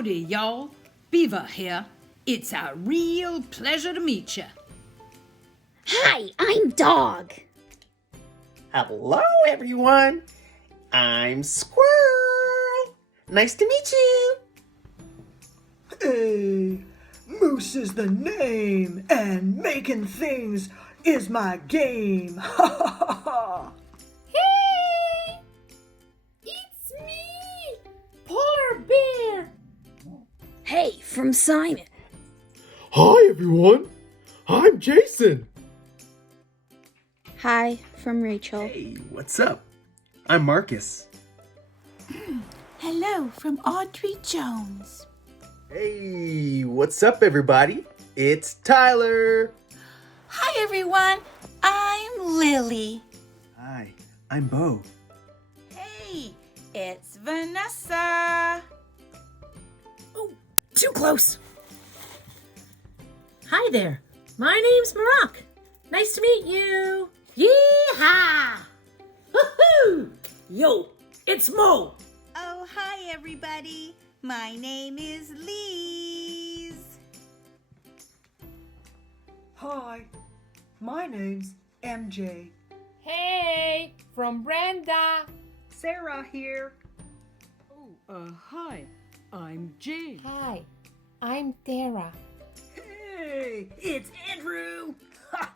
Howdy, y'all. Beaver here. It's a real pleasure to meet you. Hi, I'm Dog. Hello, everyone. I'm Squirrel. Nice to meet you. Hey, Moose is the name, and making things is my game. Ha ha ha! Hey! It's me! Polar Bear! Hey, from Simon. Hi, everyone. I'm Jason. Hi, from Rachel. Hey, what's up? I'm Marcus. Hello from Audrey Jones. Hey, what's up, everybody? It's Tyler. Hi everyone, I'm Lily. Hi, I'm Bo. Hey, it's Vanessa. Oh, too close. Hi there. My name's Marak. Nice to meet you. Yee-haw! Woohoo! Yo, it's Mo. Oh, hi everybody. My name is Lise. Hi, my name's MJ. Hey, from Brenda. Sarah here. Hi. I'm Jane. Hi, I'm Tara. Hey, it's Andrew. Ha!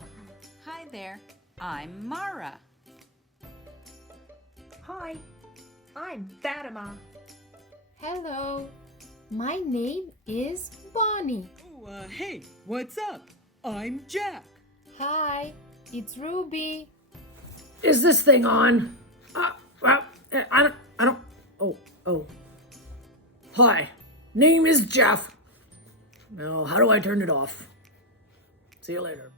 Hi there. I'm Mara. Hi, I'm Fatima. Hello, my name is Bonnie. Hey, what's up? I'm Jack. Hi, it's Ruby. Is this thing on? Well, I don't. Oh. Hi, name is Jeff. Now, how do I turn it off? See you later.